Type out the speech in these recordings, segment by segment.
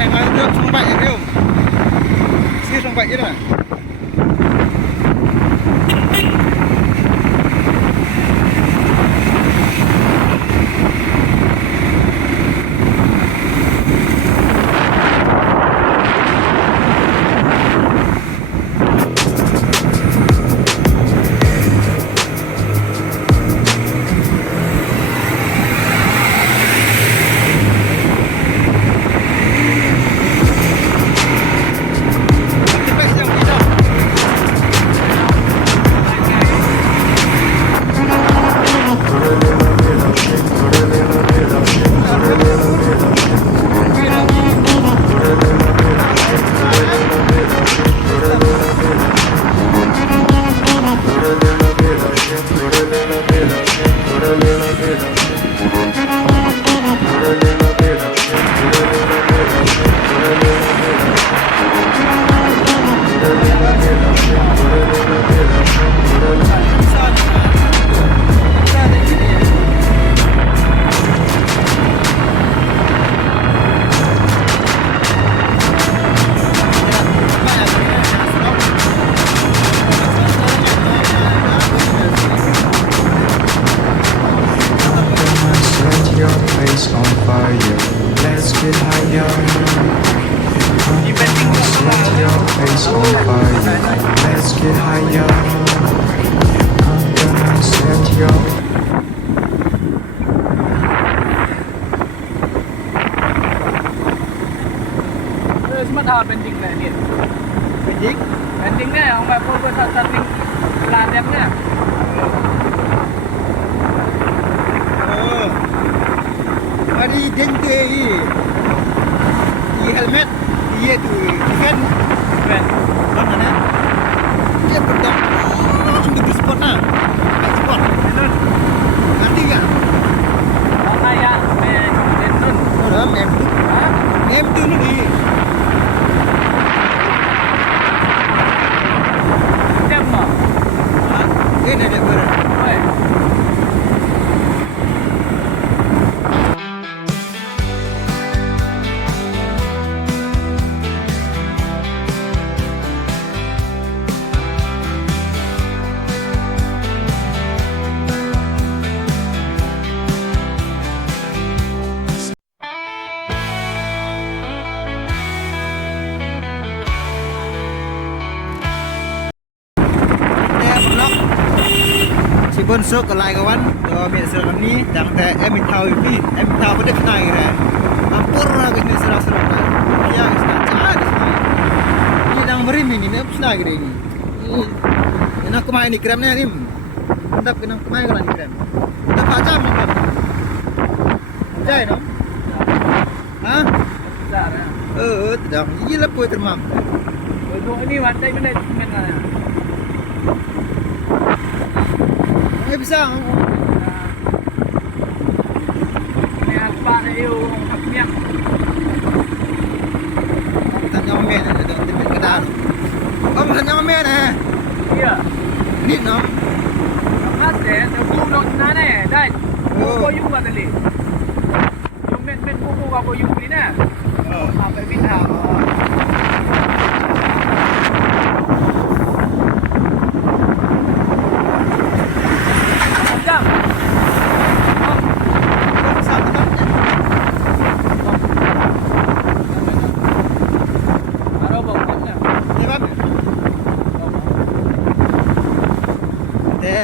em ơi, nước không bậy được không? Xíu không bậy chứ nào. Semua pending lah ni. Pending? Pending ni orang buat starting plan dia punya. Oh. Hari dente i helmet iya tu kan mana dia pedang untuk sport nah sport nanti kan Kayak Menton. orang mem tu ni Siapa? ini ada berapa Bonso ke lai kawan, to mi serang ni jang te em thau ni, em thau pada kenai re. Ampur lah ke ni serang-serang ni. Ya, sekarang ni dang beri ni ni apa lagi ni. Ni nak kemai ni krem ni ni. Hendak kena kemai kan ni krem. Kita pacam ni kan. Jai no? Ha? Besar ya. Sedang. Gila pun termam. Untuk ini wantai mana mana. Bisa. Ni apa ni you haknya. Tanya men ada tempat kedan. Tanya men Iya. Ni no. Ada tu bukan nana dah. Kau you buat tadi. You men buku kau you ni na. Apa bintang.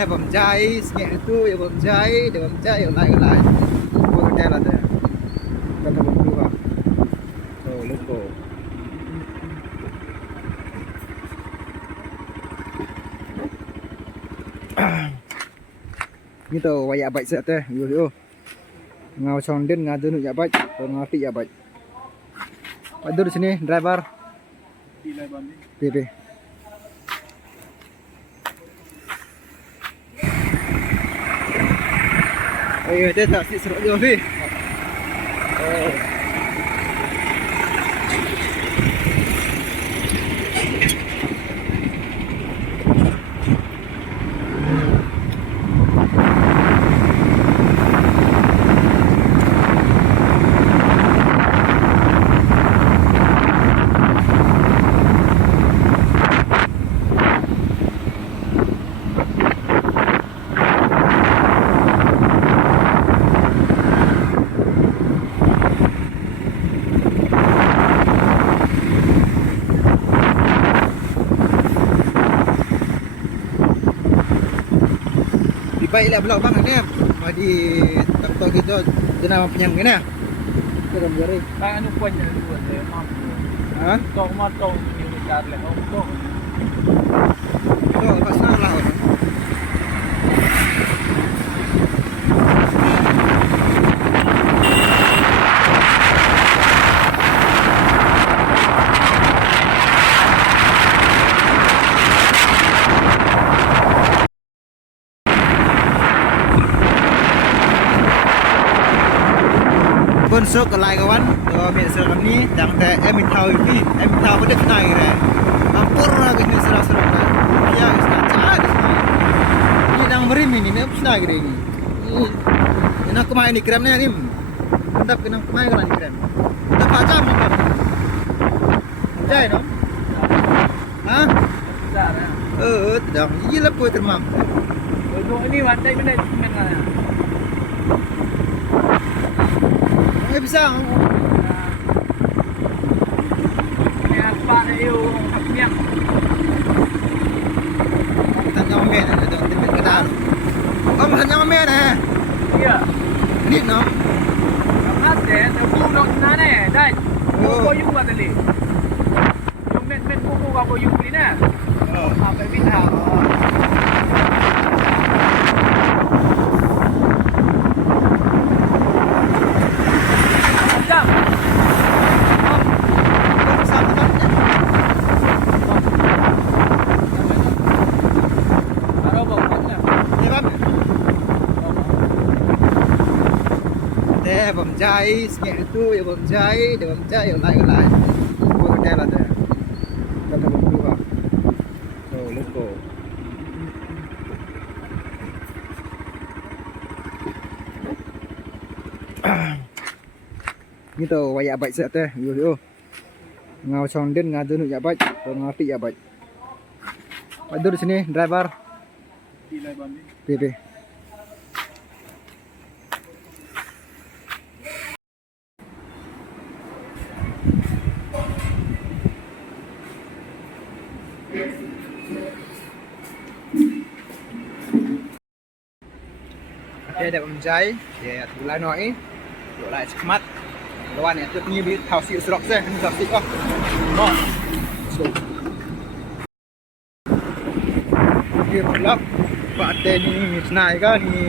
Bấm cháy, nhẹ tu ya bấm cháy, để bấm cháy ở lại Cô cái là thế. Kita bấm tu vào. Rồi logo. Như tàu quay baik set teh, yo. Ngau sonden ngadu nu ya baik, atau ngati ya baik. Ada di sini driver. PP. Ayo, dia tak si seruk jauh ni. Oh. baik lah belok bang ni. Di tempat kita jenama penyang ni nah. Kita beri. Tak anu punya dua saya mampu. Ha? Tok motong ni besar lah tok. Tu pas salah. Bonsok ke lai kawan, tu ambil seragam ni, dan em tahu ini, em tahu pada kena ini. Ampur lagi ni serang-serang ni. Ya, sengaja di sini. Ini yang merim ini, ni apa senang ini? Ini nak kemana ni krem ni ni? Mantap kena kemana kalau ni krem? Kita pajam ni krem. Jai no? Ha? Besar ah. Tidak. Ini lepas termak. Untuk ini wantai mana mana. Bisa. Ni apa eu haknya. Tanya mamen ada tempat kedar. Om tanya mamen Iya. Ni no. Ada aku nak nane dah. Kau yung apa tadi? Yung men buku aku yung ni na. Apa bintah. Bom chai, nhẹ tu ya bom chai, để bom chai ở lại. Cô cái là thế. Cầm bom tu vào. Rồi let's go. Như tàu vay ya baik set teh, yo. Ngau sonden ngadu ya baik, ngati ya baik. Adur di sini driver. PP. Đây là bầm cháy để thử lại nói đổ lại trước mắt các bạn này tự nhiên bị thảo xịu sọc ra không thảo xịu không ngon kia một lớp bạn tên này cái ni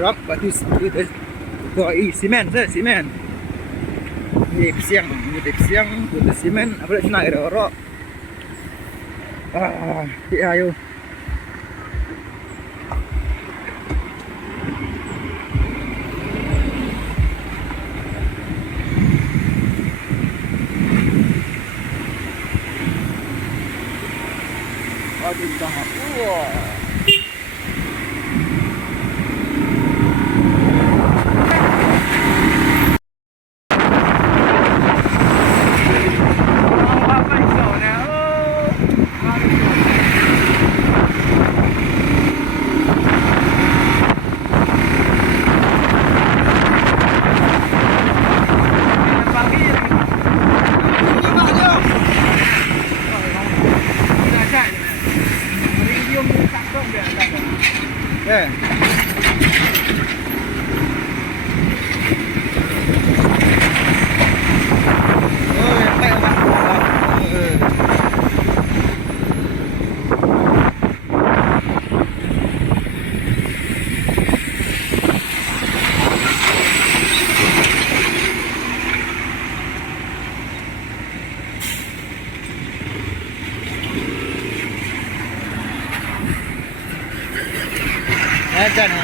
sọc bạn thì gọi cement ni siang itu cement apa lagi naik orang ayo Aduh, dah. Wah. Dyan ha.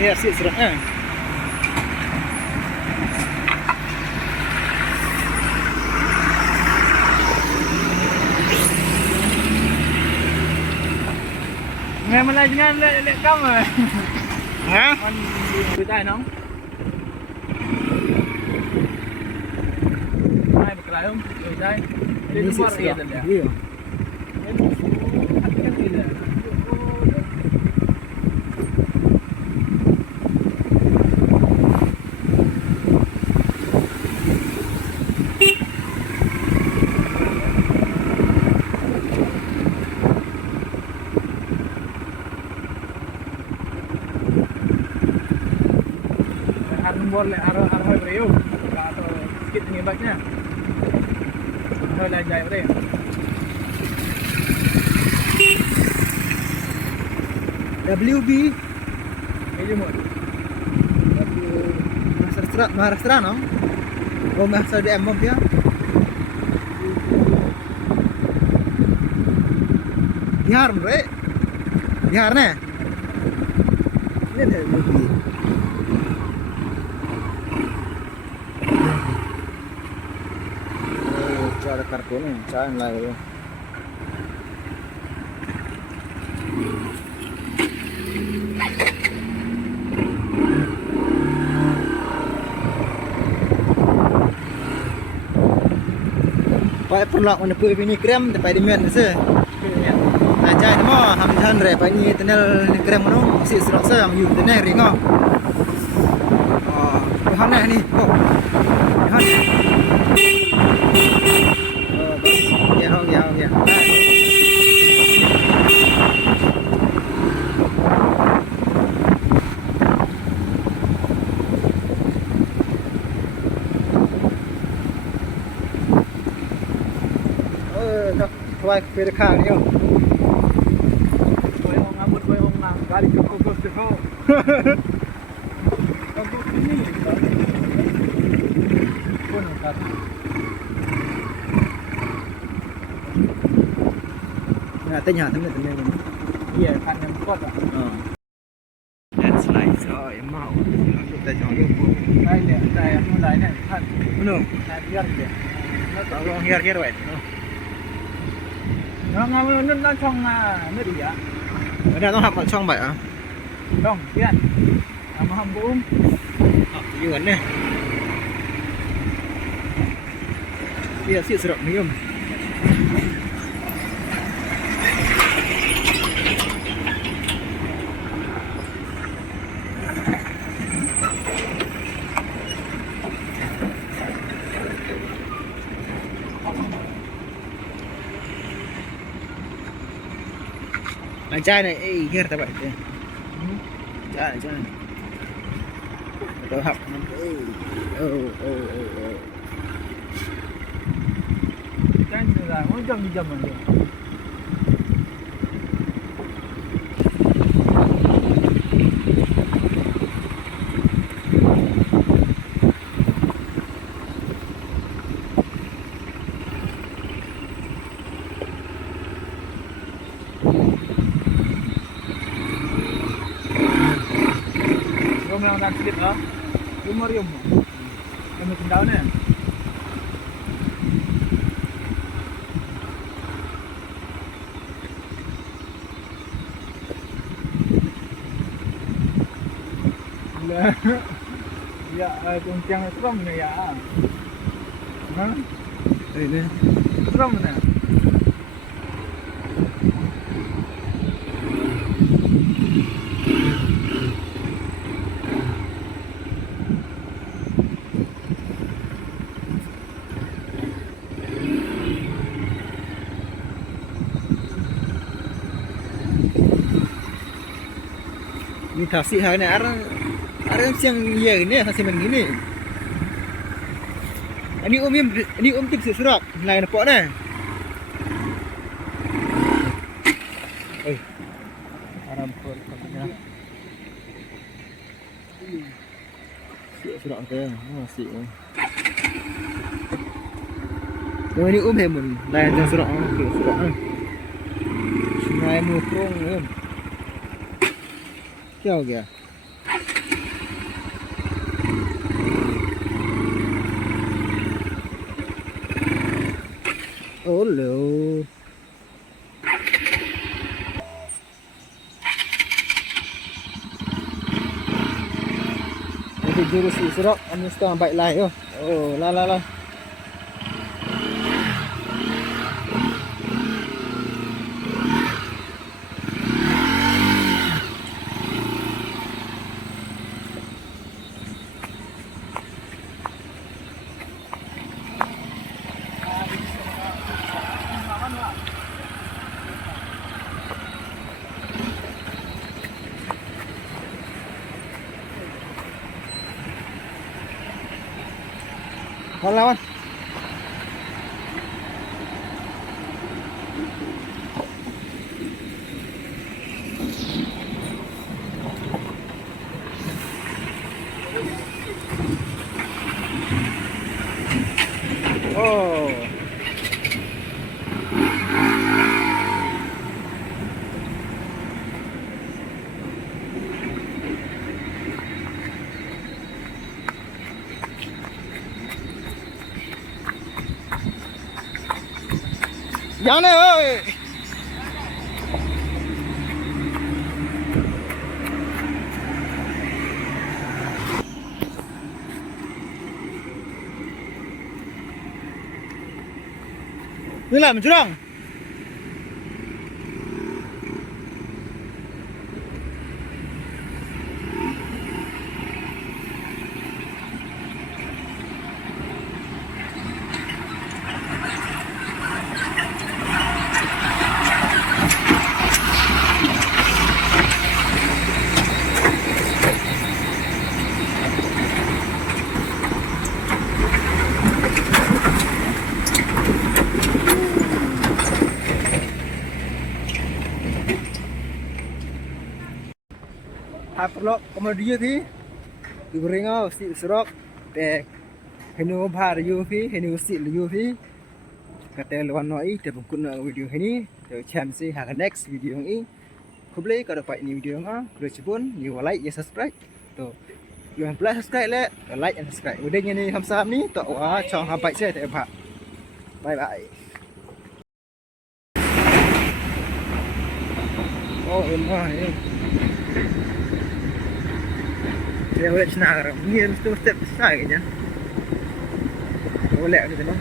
Iya sih seraknya. Nghe mình lên nghe lệ cong rồi. Hả? Con người ta nóng. Ai bật lại không? Người đây. Dia Ini luar sih dia sedap. tadi. Iya. Kan gila. Boleh arah beriu atau sedikit penyebabnya boleh jaya beriu WB. ini mau Maharashtra no? Oh, Maharashtra DM mo dia. Bihar bre. Bihar ne. Ini deh WB. Cara kartun cain lah itu. Pak perlu mana pun ini krem tapi di mana sih? Nah jadi mau hamdan re pak ini tenel krem mana masih serak saya amu tenel ringo. Oh, mana ni? Oh, mana? Oh, bas. Ya. Quay về khang nhá. boleh orang kali cukup cukup kamu ini pun kan Nah, tanya temen iya kan yang kuat ah Landslide. Oh, em mau. Kita jangan lupa. saya mulai nih kan Belum. biar dia Kalau hiar wet. nggak nonton trong nước gì ạ Adaต้องหักช่องใบอ่ะ không biết mà không cũng ยืนเนี่ยเสียสระนิยมanh trai này kia ta vậy trai tôi học cái là mỗi trăm đi chậm rồi Yang dan slip ah. Umur yum. Kamu tendau ni. Ya, kuncang seram ni ya. Ha? Ini Seram ni. Ni tasik hari ni ada siang ya ini tasik begini. Ini tip serak lain apa ni? Aram per katanya. Serak ke? Masih. Ini hemun lain yang serak serak. Sungai Mukrung ni. क्या हो गया oh lo itu jurus Isra anu setengah baik lah yo oh la lawan. Oh. Jangan deh, woi. Ini lah mencurang. Perlu kemudian sih diberinga si serok te henu bhar yu phi henu si lu phi kata lawan noi te bungkun video ini te cham si ha next video ini kuble kalau dapat ini video nga kuble cipun you like ya subscribe to you plus subscribe le like and subscribe udah ni hamsam ni to wa chong hampai saya te bha bye bye. Oh emang ini dia boleh senang, ni mesti step besar kayaknya. Boleh gitu kan?